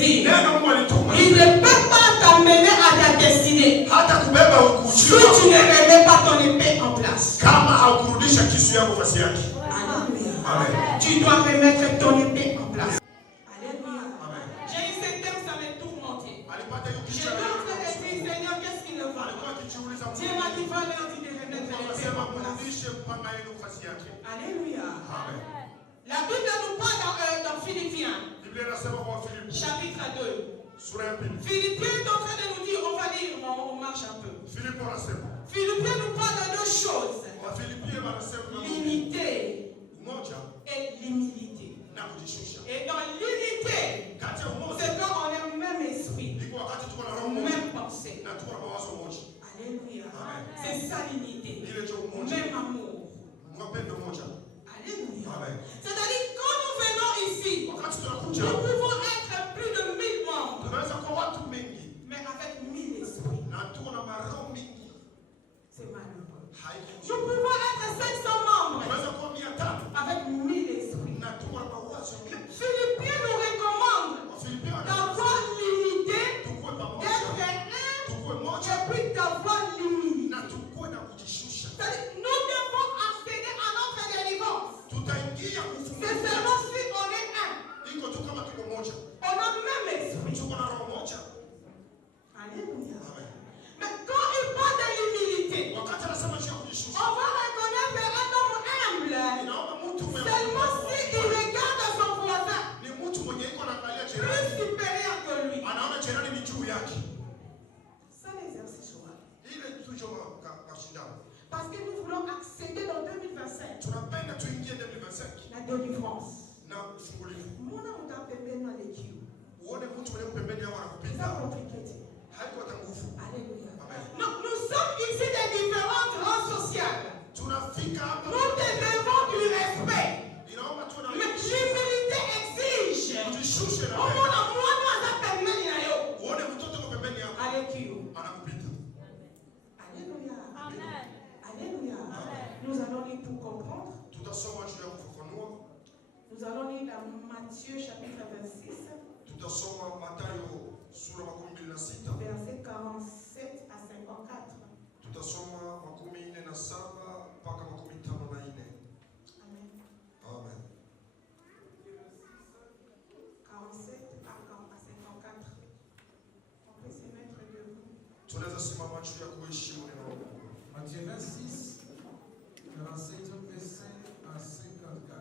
dire. Il ne peut pas t'amener à ta destinée si tu ne remets pas ton épée en place. Alléluia. Tu dois remettre ton épée en place. Alléluia. J'ai eu ce thème, ça m'a tourmenté. J'ai l'autre esprit, Seigneur, qu'est-ce qu'il ne va pas? Dieu m'a dit, va leur dire de remettre l'épée en place. Alléluia. La Bible nous parle dans Philippiens, chapitre 2. Philippiens est en train de nous dire, on va lire, on marche un peu. Philippiens nous parle de deux choses. L'unité et l'humilité. Et dans l'unité, c'est quand on a le même esprit, même pensée. Alléluia. C'est ça l'unité. Même amour. Alléluia. C'est-à-dire quand nous venons ici, nous pouvons être plus de 1000 membres, mais avec 1000 esprits. C'est malheureux. Nous pouvons être 500 membres avec 1000 esprits. Philippiens nous recommande d'avoir l'unité, d'être un, et puis d'avoir l'humilité. C'est-à-dire, nous devons accéder à notre délivrance. C'est seulement si on est un. On a le même esprit. Alléluia. Mais quand il parle de l'humilité, on va reconnaître un homme humble seulement s'il regarde son voisin plus supérieur que lui. Ça l'exercice. Parce que nous voulons accéder dans 2025. La délivrance. Mon âme t'a permis dans les dieux. C'est compliqué. Alléluia. Nous sommes ici des différentes rangs sociales. Nous devons du respect. Mais l'humilité exige. Alléluia. Alléluia. Nous allons lire pour comprendre. Nous allons lire dans Matthieu chapitre 26. Verset 47 à 54. Amen. 47 à 54. On peut se mettre debout. Matthieu 26, 47 verset à 54.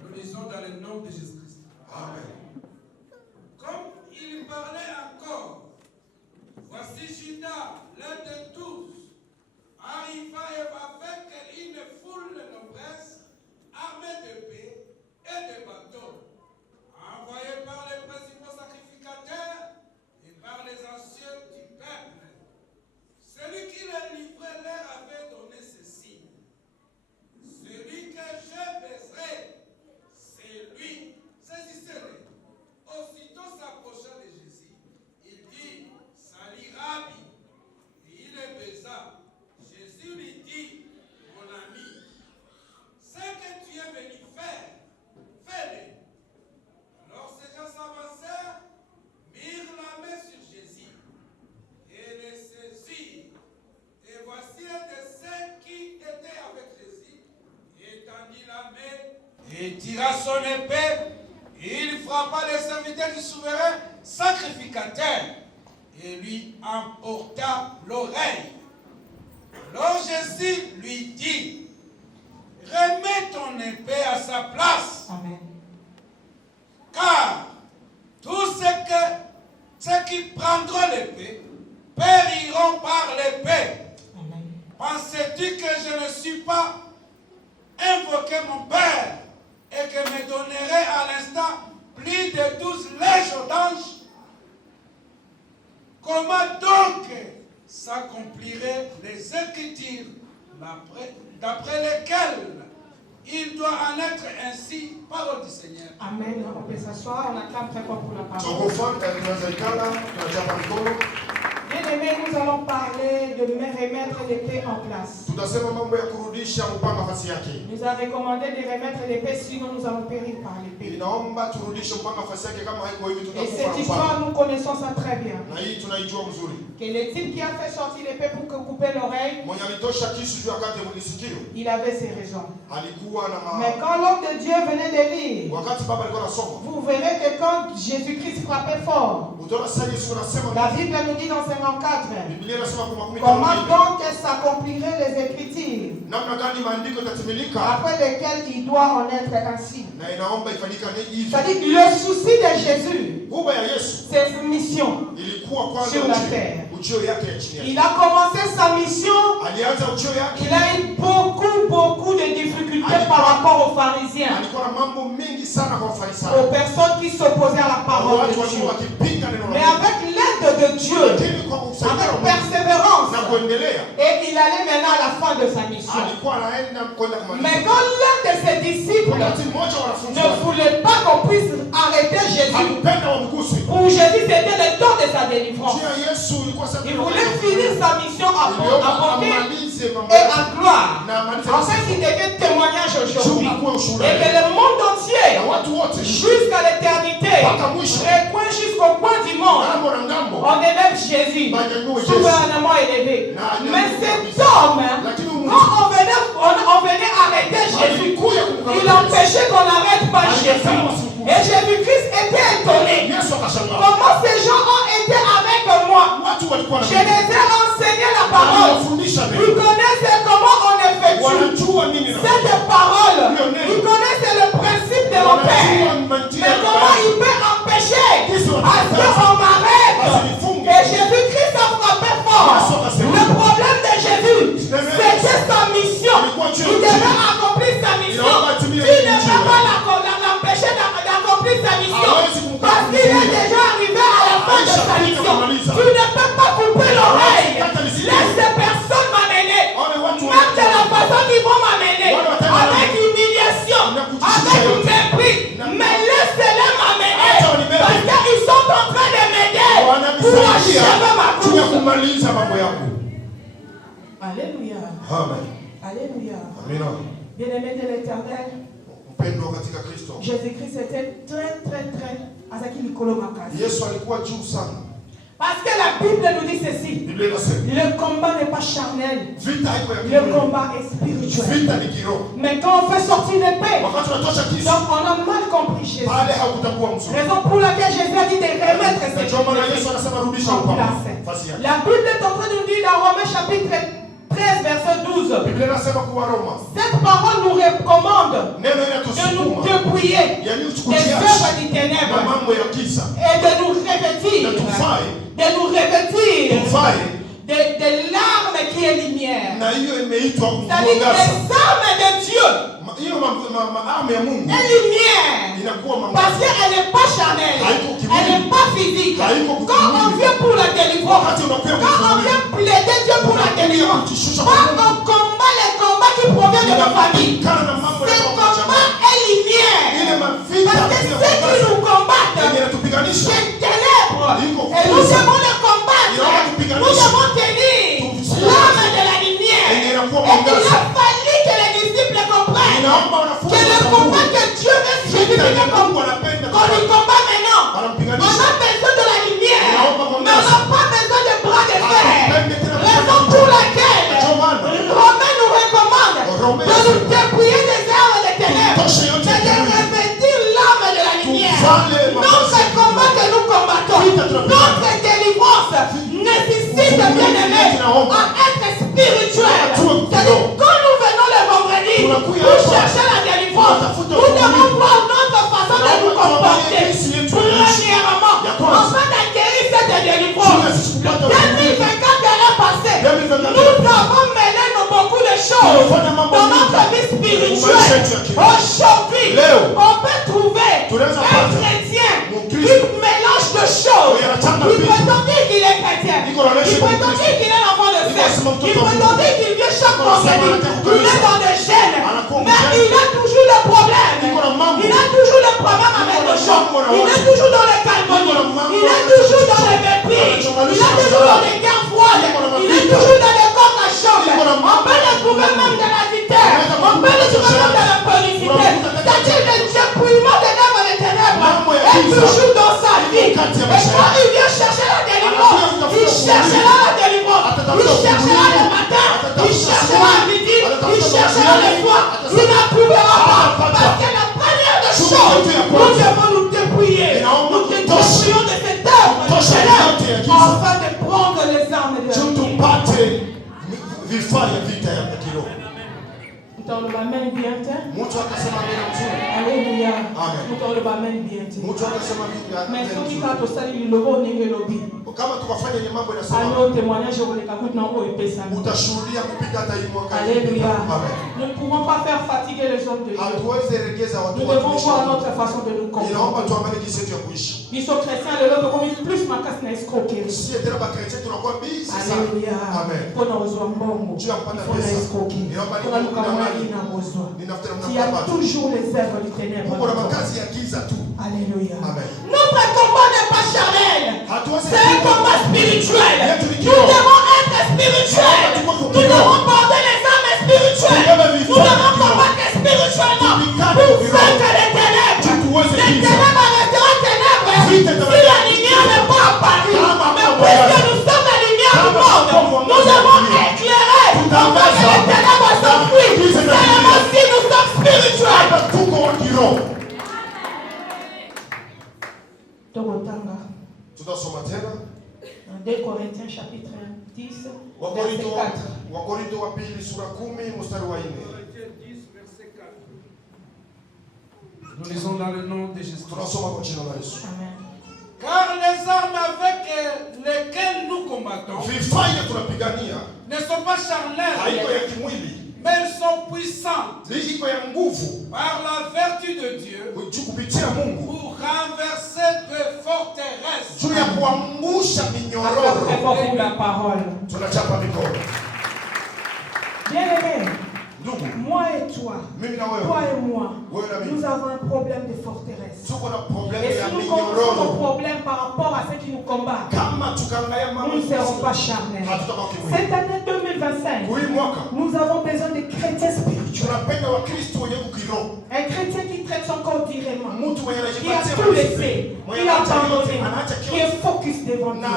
Nous lisons dans le nom de Jésus-Christ. Amen. Comme il parlait encore, voici Judas, l'un de tous, arriva avec une foule nombreuse, armée d'épées et de bâtons, envoyés par les principaux sacrificateurs et par les anciens du peuple. Celui qui les livrait leur avait donné ceci: celui que je baiserai, c'est lui. Saisissez-le. Aussitôt s'approcha de Jésus, il dit: Salut Rabbi. Et il le baisa. Jésus lui dit: mon ami, ce que tu es venu faire, fais-le. Alors ces gens s'avancèrent, mirent la main sur Jésus et le saisirent. Et voici un de ceux qui étaient avec Jésus étendit la main et tira son épée. Il frappa les serviteurs du souverain sacrificateur et lui emporta l'oreille. Alors Jésus lui dit: remets ton épée à sa place. Amen. Car tous ceux qui prendront l'épée périront par l'épée. Penses-tu que je ne suis pas invoqué mon Père et que me donnerait à l'instant plus de 12 légions d'anges? Comment donc s'accompliraient les Écritures d'après lesquelles il doit en être ainsi? Parole du Seigneur. Amen. On peut s'asseoir, on attend très fort pour la parole. Bien bien-aimés, nous allons parler de remettre l'épée en place. Il nous a recommandé de remettre l'épée, sinon nous allons périr par l'épée. Et cette histoire, nous connaissons ça très bien. Que le type qui a fait sortir l'épée pour couper l'oreille, il avait ses raisons. Mais quand l'homme de Dieu venait de lire, vous verrez que quand Jésus-Christ frappait fort, la Bible nous dit dans 54, comment donc s'accompliraient les Écritures après lesquelles il doit en être ainsi. C'est-à-dire que le souci de Jésus, c'est sa mission sur la terre. Il a commencé sa mission, il a eu beaucoup de difficultés par rapport aux pharisiens, aux personnes qui s'opposaient à la parole de Dieu. Mais avec l'aide de Dieu, avec persévérance, et il allait maintenant à la fin de sa mission. Mais quand l'un de ses disciples ne voulait pas qu'on puisse arrêter Jésus, pour Jésus c'était le temps de sa délivrance. Il voulait finir sa mission à bonté et à gloire, afin qu'il devienne témoignage aujourd'hui. Et que le monde entier, jusqu'à l'éternité, et jusqu'au point du monde, on élève Jésus, souverainement élevé. Mais cet homme, quand on venait arrêter Jésus, il empêchait qu'on n'arrête pas Jésus. Et Jésus-Christ était étonné. Comment ces gens ont été avec moi? Je les ai enseigné la parole. Ils connaissent comment on effectue cette parole. Ils connaissent le principe de mon Père. Mais comment il peut empêcher à ce qu'on m'arrête? Et Jésus-Christ a frappé fort. Le problème de Jésus, c'était sa mission. Il devait accomplir sa mission. Il ne peut pas l'empêcher d'accomplir sa mission. Parce qu'il est déjà arrivé à la fin de sa mission. Tu ne peux pas couper l'oreille. Laisse ces personnes m'amener. Même de la façon qu'ils vont m'amener. Avec humiliation. Avec mépris. Mais laisse-les m'amener. Parce qu'ils sont en train de m'aider pour achever ma course. Alléluia. Amen. Alléluia. Amina. Bien-aimé de l'Éternel, Jésus-Christ était très parce que la Bible nous dit ceci. Le combat n'est pas charnel. Le combat est spirituel. Mais quand on fait sortir l'épée, donc on a mal compris Jésus. Raison pour laquelle Jésus a dit de remettre cette épée en place. La Bible est en train de nous dire dans Romains chapitre 13, verset 12. Cette parole nous recommande de nous dépouiller des œuvres du ténèbre et de nous revêtir de l'arme qui est lumière. C'est-à-dire les armes de Dieu est lumière. Parce qu'elle n'est pas charnelle, elle n'est pas physique. Quand on vient pour la délivrance, quand on vient plaider Dieu pour la délivrance, quand on combat les combats qui proviennent de la famille, ce combat est lumière. Parce que ceux qui nous combattent, c'est ténèbres. Et nous devons les combattre. Nous devons tenir l'arme de la lumière. Et il a fallu que les disciples comprennent que le combat que Dieu veut Jésus qu'on lui combat maintenant. On a besoin de la lumière, mais on n'a pas besoin de bras de fer. Raison pour laquelle Romain nous recommande de nous dépouiller des armes des ténèbres, de revêtir l'arme de la lumière. Notre combat que nous combattons, notre délivrance nécessite, bien aimé, à être spirituel. C'est-à-dire, quand nous venons le vendredi pour chercher la délivrance, nous devons voir notre façon de nous comporter. Premièrement, afin d'acquérir cette délivrance, le 2024 est passé. Nous avons mêlé beaucoup de choses dans notre vie spirituelle. Aujourd'hui, on peut trouver un chrétien qui mélange de choses. Il prétend dire qu'il est chrétien. Il prétend dire qu'il est l'enfant de Dieu. Il prétend dire qu'il vient chaque vendredi. Il est dans des chaînes. Mais il a toujours le problème. Il a toujours le problème avec le chant. Il est toujours dans les calmonie. Il est toujours dans les mépris. Il est toujours dans les guerres quand il vient chercher la délivrance, il cherchera la délivrance. Il cherchera le matin, il cherchera le midi, il cherchera le soir. Il n'approuvera pas. Parce que la première des choses, nous devons nous dépouiller. Nous te dépouillons de cette œuvre afin de prendre les armes de Dieu. Alléluia. Mais ceux qui quand au salut le logo n'est lobby. Alors témoignage au l'écoute non au épais. Alléluia. Nous ne pouvons pas faire fatiguer les hommes de Dieu. Nous devons voir notre façon de nous comprendre. Ils sont chrétiens le logo comme plus ma casse n'est escroqué. Alléluia. Pour nous bongo. Il faut escroquer. Pour nous camarades n'a besoin. Il y a toujours les œuvres du ténèbre. Alléluia. Notre combat n'est pas charnel. C'est un combat spirituel. Nous devons être spirituels. Nous devons porter les âmes spirituelles. Nous devons combattre spirituellement. Pour vaincre les ténèbres. Les ténèbres resteront ténèbres. Si la lumière n'est pas apparue. Mais puisque nous sommes la lumière du monde, nous devons éclairer. Afin que les ténèbres s'enfuient. Seulement si nous sommes spirituels. Dans 2 Corinthiens chapitre 10 verset 4. Nous lisons dans le nom de Jésus. Amen. Car les armes avec lesquelles nous combattons ne sont pas charnelles, mais elles sont puissantes par la vertu de Dieu pour renverser de forteresses. Pour la parole. Bien aimé, moi et toi, toi et moi, nous avons un problème de forteresse. Et si nous commençons nos problèmes par rapport à ceux qui nous combattent, nous ne serons pas charnels. Cette année 2025, nous avons besoin de chrétiens spirituels. Un chrétien qui traite son corps directement, qui a tout laissé, qui a abandonné, qui est focus devant Dieu.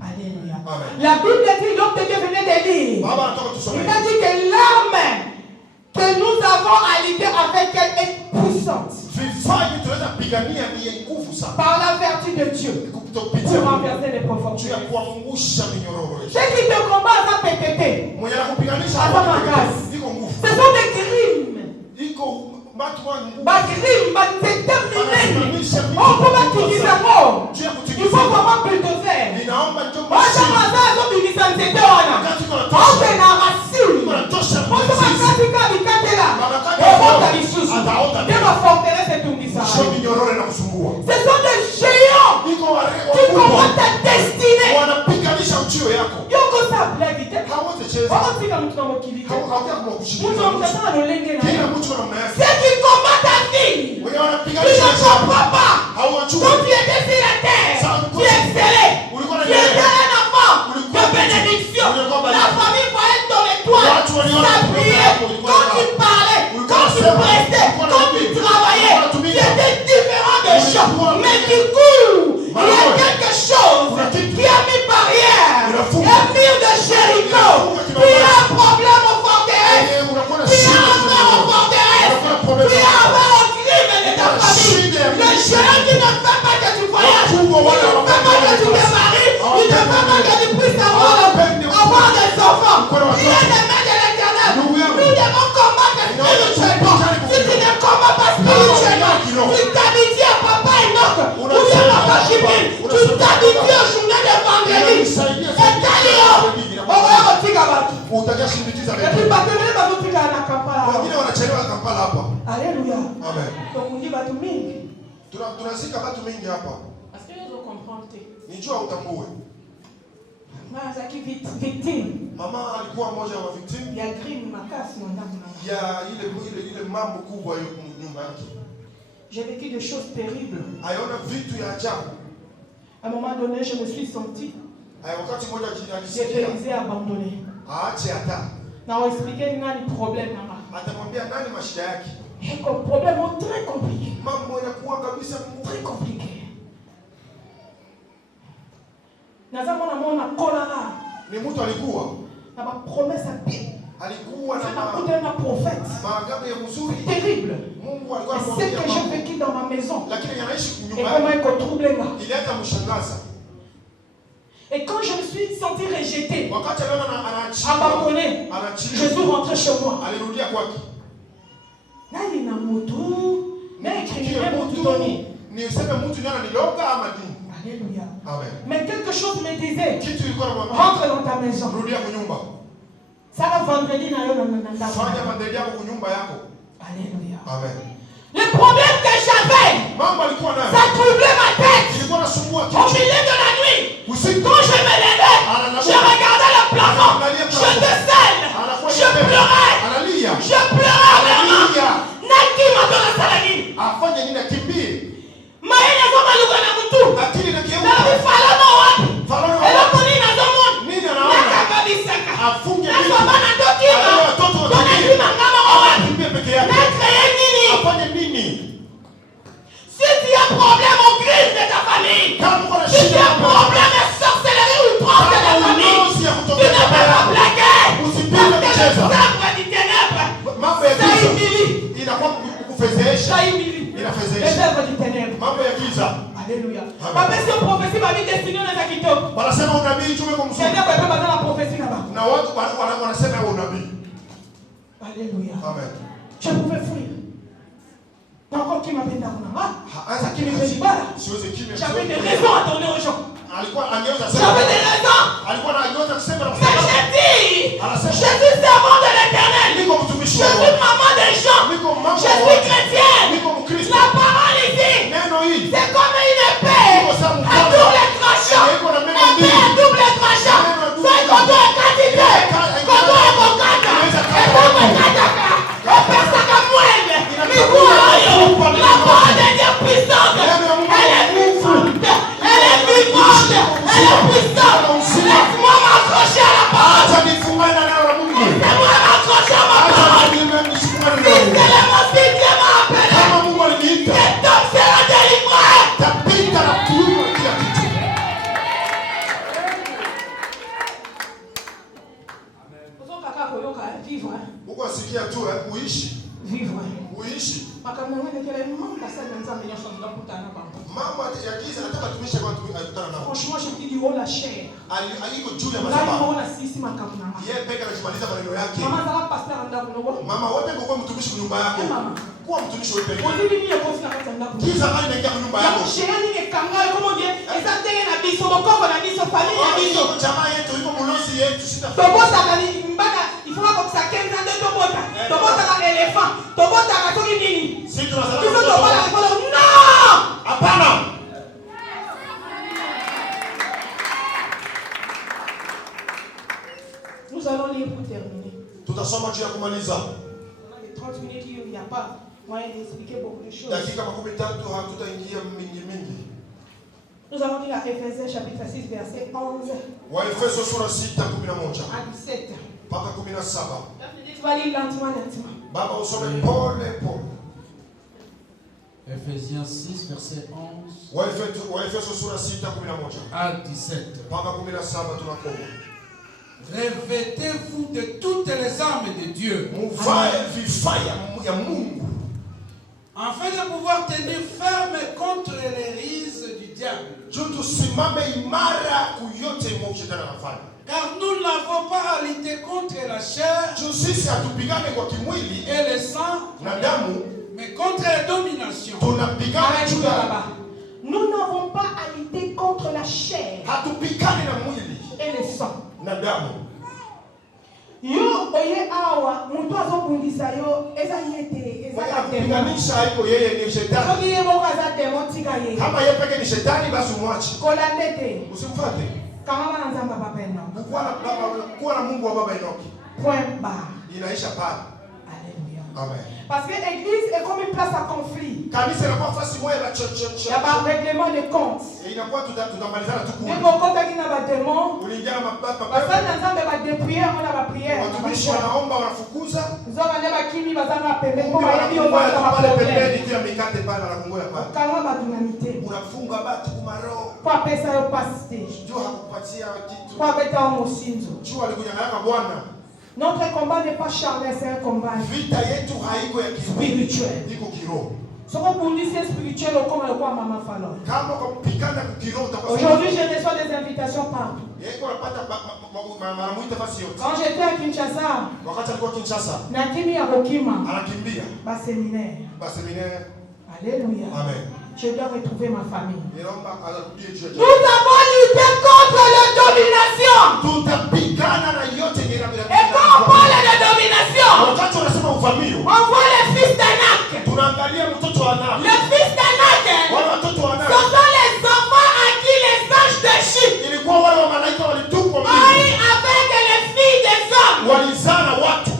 Alléluia. La Bible dit, l'homme de Dieu venait de lire. Il a dit que l'arme que nous avons alliée avec elle est puissante. Par la vertu de Dieu. Pour renverser les profondeurs. Ceux qui te combattent à PPP, à ma grâce, ce sont des crimes. Crimes, déterminés. On peut utiliser le mot. Il faut comment bulldozer. Ce sont des géants qui combattent ta destinée. Yoko sa blague. Ceux qui combattent ta vie, tu ne comprends pas. Quand tu étais sur la terre, tu excellais. Tu étais un enfant de bénédiction. La famille voyait ton étoile s'appuyer. Quand tu parlais, quand tu prestais, quand tu travaillais, tu étais différent des gens. Mais du coup, il y a quelque chose qui a mis barrière. Un mur de Jéricho. Tu as un problème au forteresse. Tu as un affaire au forteresse. Tu as un crime de ta famille. Le géant qui ne fait pas que tu voyages. Il ne fait pas que tu te maries. Il ne fait pas que tu puisses avoir des enfants. Il est des mains de l'Éternel. Nous devons combattre spirituellement. Si tu ne combats pas spirituellement, tu t'habitues à papa et notre. Ou bien papa Chibin. Tu t'habitues aux journées de vendredi. Et Talio. On va retirer à battre. Et puis, Alléluia. Amen. Donc, on dit battu mingi. Tunazika watu mingi hapa. Parce que nous comprenons. Nijua utambue. Mama zaki victime. Mama alikuwa mmoja wa victim. Ya crime makasi na ndani. Ya ile mambo kubwa hiyo nyumba yake. J'ai vécu des choses terribles. Aiona vitu ya ajabu. À un moment donné, je me suis senti wakati mmoja dépaysé, abandonné. Aache hata. Na expliquer nani problème nanga. Atamwambia nani mashida yake. Et comme problème très compliqué. Mambo yanakuwa kabisa très compliqué. Ni mtu alikuwa na promesse à bien. Alikuwa na prophète. Maagano ya mzuri. Terrible. Mungu alikuwa c'est que j'ai vécu dans ma maison. Lakini anaishi Et comment il trouble là. Il est à mshangaza. Et quand je me suis senti rejeté, abandonné, je suis rentré chez moi. Alléluia kwake. Nani na mutu, na écrire mutu toni. Ni useme mtu nani niloga ama nini? Alléluia. Amen. Mais quelque chose me disait, kitu ilikuwa namwambia, rentre dans ta maison. Rudia kwa nyumba. Sala vendredi na yo na ndani. Fanya vendredi yako kwa nyumba yako. Alléluia. Amen. Le problème que j'avais, ça troublait ma tête. Au milieu de la nuit, quand je me levais, je regardais le plafond, je descends, je pleurais vraiment. Naki madonna salagini. Afanye nini akimbie? Maana kama lugha na mtu. Akili na kiemu. Na falano wapi? Falano. Ela kuni na zomo. Nini anaona? Kabisa. Afunge nini? Na bana tokiwa. Tunakima ngama wapi? Akimbie peke yake. Na créer nini? Afanye nini? Si tu as problème au crise de ta famille, si tu as problème de sorcellerie ou trompe de ta famille, tu ne peux pas blaguer. Parce que le sabre du ténèbre, ça humilie. Ça humilie. Le sabre du ténèbre. Alléluia. Papa, si on prophétie, ma vie destinée dans la kitoko. C'est bien qu'on peut la prophétie là-bas. Alléluia. Amen. Je pouvais fuir. Encore qui m'appelle d'Amouna. Qui me fait du mal. J'avais des raisons à donner aux gens. J'avais des raisons. Mais j'ai dit, je suis servant de l'Éternel. Je suis maman des gens. Je suis chrétienne. La parole ici, c'est comme une épée à double tranchant. Épée à double tranchant. C'est quand on est quantité. Quand on est bocata. Et quand on est cataka. Et personne ne mueve. La parole de Dieu puissante. Elle est vivante. Elle est vivante. Elle est puissante. Laisse-moi m'accrocher à la parole. Laisse-moi m'accrocher à ma parole. Si c'est le mot si Dieu m'a appelé, cet homme sera délivré. Vivre. Pourquoi c'est qui a tout, hein? Uishi. Vivre. Uishi. Makambo ngene mama kasema nzambe nyosho ndakutana baba. Mama yakiza nataka tumishe kwa tukutana nao. Franchement, je dis du la chair. Aliko juu ya madhabahu. madhabahu. Naona sisi makambo na mama. Yeye peka anajimaliza maneno yake. Mama zala pastor ndaku no. Mama wewe peka kwa mtumishi kwa nyumba yako. Mama. Kuwa mtumishi wewe peka. Olini ni yako sina kata ndaku. Kiza kali naingia kwa nyumba yako. Sheri ni kanga kama je, esa tenge na biso bokoko na biso famille na biso. Jamaa yetu iko mulosi yetu sita. Tobota kani mbaka ifuna kwa kusakeza ndio tobota. Tobota na elephant. Tobota na toki nini? Sisi tunazala. Tuzo tobota kwa no! Hapana. Nous allons lire pour terminer. Tutasoma juu ya kumaliza. On a des 30 minutes, il n'y a pas moyen d'expliquer beaucoup de choses. Dakika 13 hatutaingia mingi. Nous allons lire à Ephésiens chapitre 6 verset 11 Waefeso sura 6 11 à 17. mpaka 17. Tu vas lire lentement. Baba usome pole pole. Ephésiens 6 verset 11 Waefeso sura 6 11 à 17. mpaka 17 tunakoma. Revêtez-vous de toutes les armes de Dieu, afin de pouvoir tenir ferme contre les rises du diable. Car nous n'avons pas à lutter contre la chair et le sang, mais contre les dominations. Nous n'avons pas à lutter contre la chair et le sang. Yo oye awa muntu azobundisa yo eza yete eza kupiganisha iko yeye ni shetani. Soki yeye moko aza demon tika yeye. Kama yeye peke ni shetani basi umwache. Kolandete. Usimfuate. Kama bana nzamba baba Enoki. Kuwa na Mungu wa baba Enoki. Point barre. Inaisha pale. Alléluia. Amen. Parce que l'église est comme une place à conflit. Kanisa inakuwa fasi moja la Il y a pas règlement de compte. Inakuwa tutamalizana tu kule. Ndio kota kina ba demon. Uliingia mababa. Basa na nzambe ba de prière on a ba prière. Watumishi wanaomba wanafukuza. Nzoka ndio bakimi bazanga pembeni kwa hiyo hiyo pale pembeni ndio mikate pale na kungoya pale. Kama ba dunamite. Unafunga batu kumaro. Kwa pesa yo pasite. Jua hakupatia kitu. Kwa beta wa mosinzo. Jua alikunyang'anya Bwana. Notre combat n'est pas charnel, c'est un combat Vita yetu haiko ya spirituel. Iko kiroho. Soko policier spirituel comme le quoi maman Fallon. Kama kupigana kiroho utakuwa. Aujourd'hui, je reçois des invitations partout. Yeko anapata maramuita basi yote. Quand j'étais à Kinshasa, Wakati alikuwa Kinshasa, Nakimi ya Rokima, anakimbia. Ba séminaire. Alléluia. Amen. Je dois retrouver ma famille. Nous avons lutté contre la domination. Et quand on parle de domination, on voit le fils d'Anak. Le fils d'Anak, ce sont les enfants à qui les anges déchirent. Avec les filles des hommes.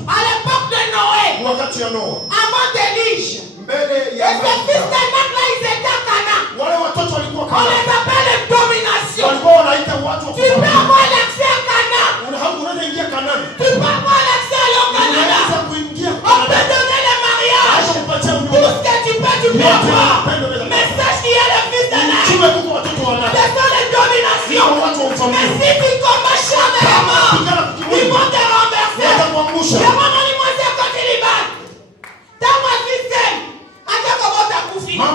À l'époque de Noé. Avant d'Élige. Et ces fils d'Anak là, ils étaient à Cana. On les appelle les dominations. Tu peux avoir l'accès à Cana. Tu peux avoir l'accès au Canada. On peut donner le mariage. Tout ce que tu peux avoir. Mais sache qu'il y a le fils d'Anak. Ce sont les dominations. Mais si tu combats charnellement, ils vont te renverser. Demande-moi c'est quand tu les bats. Dans ma système. Moi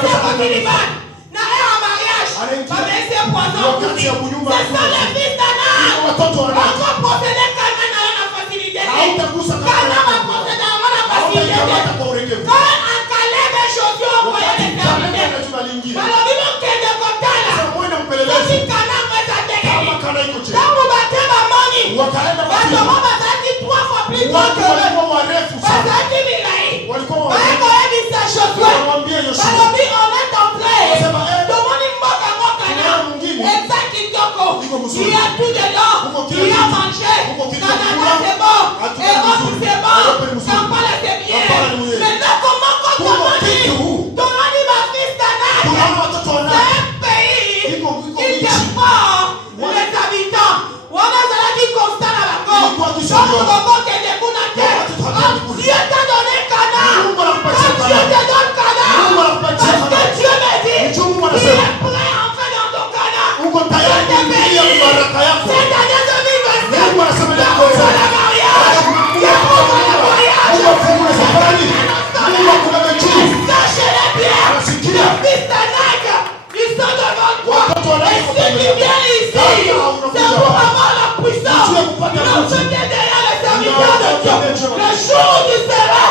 c'est quand tu les bats. Na un mariage. Comme c'est poison. Ce sont les fils d'Anak. Encore posséder Canaan dans la facilité. Canaan va posséder dans la facilité. Quand un Caleb et Josué ont envoyé les serviteurs. Alors ils vont qu'il y ait des contents là. Si Canaan va s'attaquer. Quand vous battez ma mani. Parce va s'attaquer 3 fois plus grand que eux. Va s'attaquer Milaï. Va s'attaquer sa Josué. Alors on est entré. Demande une bonne à mon Canaan. Et ça qui toko. Il y a tout dedans. Il y a mangé. Canada c'est bon. Europe c'est bon. Kampala c'est bien. Maintenant comment qu'on dit ton mari va fils d'Anak. C'est un pays qui défend les habitants. On a cela qui constate à la côte. Donc comment que des bounateurs. Quand Dieu t'a donné Canaan. Quand Dieu te donne Canaan. Parce que Dieu me dit il est prêt à entrer dans ton Canaan. Cette année 2024. La mariage. Sachez-les bien. Le fils d'Anak, ils sont devant toi. Et si tu viens ici, c'est pour avoir la puissance. Non, je viens derrière les serviteurs de Dieu. Le jour où tu seras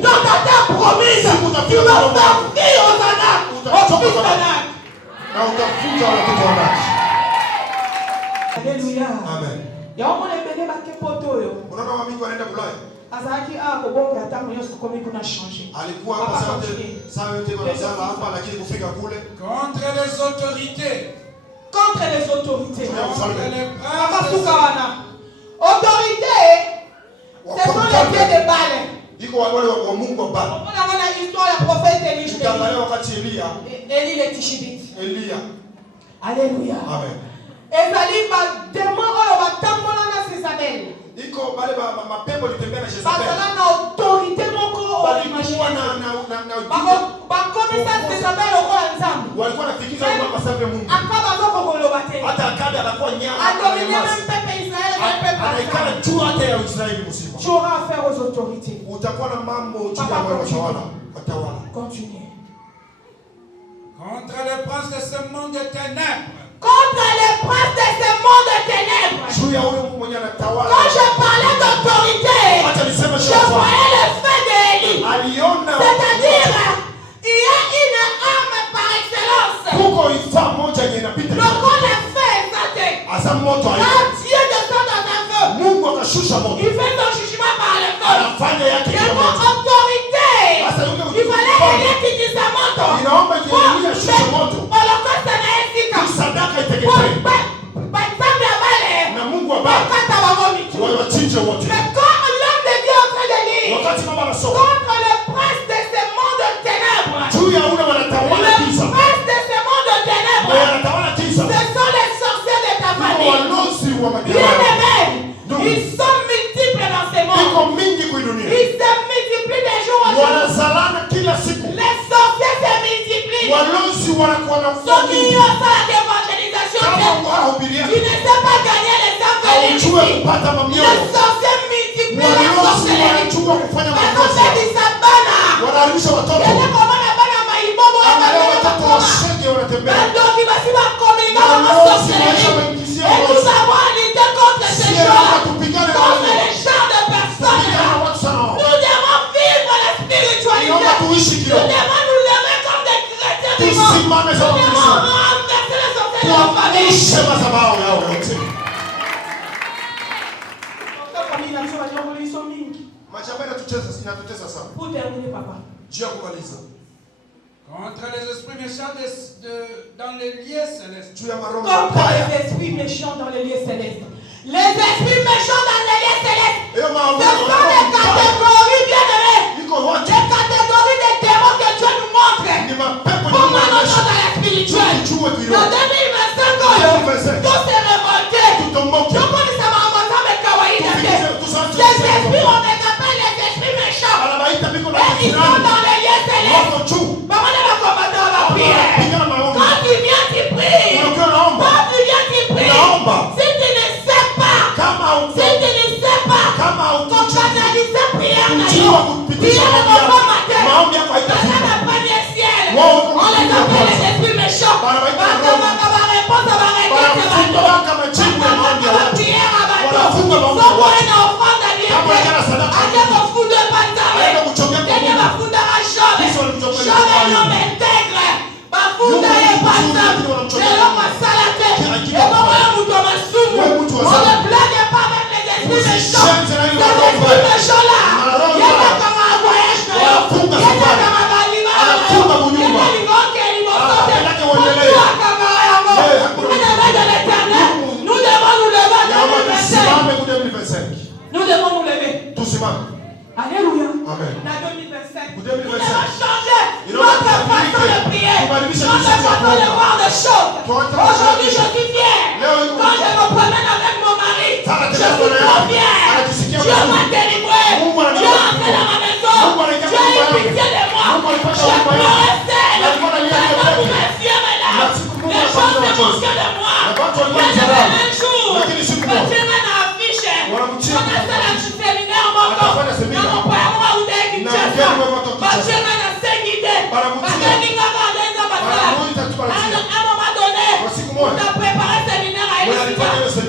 dans ta terre promise, tu vas sortir aux Anak, au fils d'Anak. Alléluia. Amen. Unaona wamingi wanaenda Bulaya. Azaki kobonga tangu yote komi kuna changer. Alikuwa hapa saa yote wanazala hapa lakini kufika kule contre les autorités. Contre les autorités. Contre les autorité. Ce sont les pieds de Baal. Iko wale wa Mungu wa Baal. On a l'histoire ya prophète Élie. Tukaangalia wakati Élie le Tishibite. Elia. Alléluia. Amen. Ezali ba démon oyo batambola na Jézabel. Iko bale mapepo litembea na Jezebel. Bazala na autorité moko balikuwa na bakomisa Jézabel okola nzambe. Walikuwa nafikiza kwamba sababu Mungu. Akaba zoko koloba te. Hata akabe akakuwa nyama. Adomine même peuple Israël et peuple. Anaikana juu hata ya Israeli mzima. Tu auras affaire aux autorités. Utakuwa na mambo juu ya watawala. Continue. Contre les princes de ce monde de ténèbres. Contre les princes de ce monde de ténèbres. Quand je parlais d'autorité, je voyais le feu d'Élie. C'est-à-dire, il y a une arme par excellence. Le corps de feu est santé. Quand Dieu descend dans un feu, il fait son jugement par le feu. Il y a une autorité. Il fallait Élie qui dit sa moto. Mais quand l'homme de Dieu est en train de lire contre le prince de ce monde de ténèbres, le prince de ce monde de ténèbres, ce sont les sorciers de ta famille. Bien aimés, ils sont multiples dans ce monde. Ils se Ceux qui ont ça l'évangélisation, qui ne savent pas gagner les âmes de l'ennemi. Les sorciers multiplient la sorcellerie. Parce qu'on fait du sabana. Il y a comment la bana maïbobo et donc il va s'y va communiquer avec la sorcellerie. Et nous avons à lutter contre ces choses, contre les champs de personnes. Nous devons vivre la spiritualité. Nous devons nous lever comme des chrétiens vivants. Nous devons renverser les sorciers de la famille. Pour terminer, papa. Contre les esprits méchants dans les lieux célestes. Contre les esprits méchants dans les lieux célestes. Les esprits méchants dans les lieux célestes. Ce sont les catégories, bien-aimés. Les catégories des démons que Dieu nous montre. Comment nous sommes dans la spirituelle. En 2025, tout s'est révolté. Je connais ça, les esprits, on les appelle les esprits méchants. Et ils sont dans les lieux célestes. Quand tu viens, tu pries. Quand tu viens, tu pries. Si tu ne sais pas, ton canaliser prière, prière de bon matin. Dans le premier ciel, on les appelle les esprits méchants. Parce que ma réponse va régler ce bateau. La prière à bateau. Sans moi, une offrande à Dieu. Allez, mon fou de pantalon. Allez, ma fou de rachon. Jamais non m'intègre. Bafunda ye pasa, lelo masala te, ebo moyo mutu masumu, on ne blague pas avec les esprits méchants, les esprits méchants là, yaka kama voyage na yo, yaka kama balima na yo, yaka ligonke limosote, mutu akama yango, nous de l'éternel, nous devons nous lever dans 2025. Nous devons nous lever. Alléluia. Dans 2025. Nous devons changer notre façon de prier, notre façon de voir les choses. Aujourd'hui, je suis fier. Quand je me promène avec mon mari, je suis trop fier. Dieu m'a délivré. Dieu est entré dans ma maison. Dieu a eu pitié de moi. Je pleurais seul. Maintenant, vous me fiez, mesdames. Les choses se manquent de moi. Un jour, me tirer dans l'affiche. On a fait un séminaire en Moko. Dans mon père, moi, où t'es qui tient ça. Je tirer dans cette idée. Parce que Ninga Gardez dans ma salle. À un moment donné, on a préparé un séminaire à Elisa.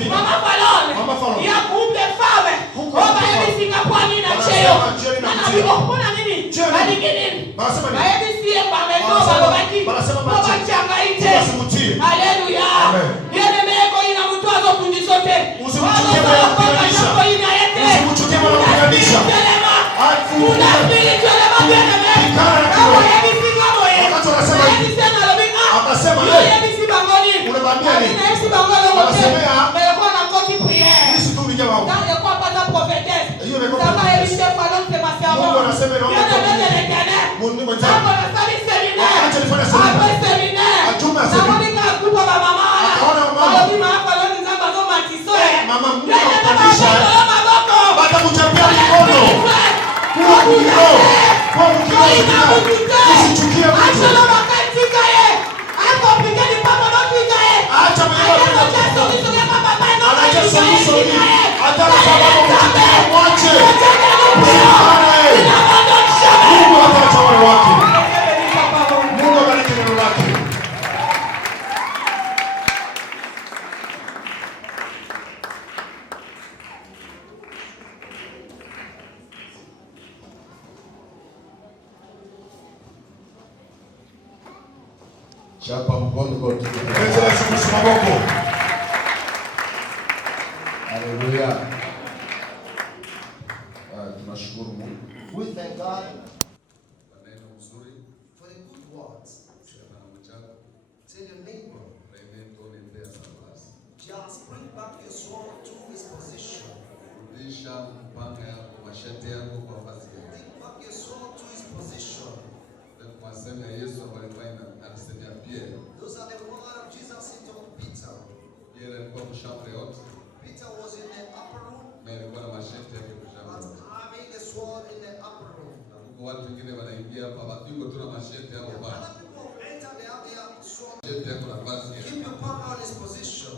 Maman Fallon. Il y a un groupe de femmes. On va aller à Singapour, Nina Cheo. On a dit, on a dit, Alléluia. Bien-aimé, il a mutu azokundishote. Hallelujah. Tunashukuru Mungu. We thank God for the good words. Tell your neighbor, just bring back your sword to his position. Bring back your sword to his position. Those are the words of Jesus he told Peter. Peter was in the upper room, but having a sword in the upper room. Other people enter, they have their sword. sword. Keep your palm on his position.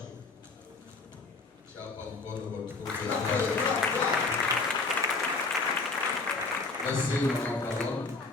Merci, maman Parole.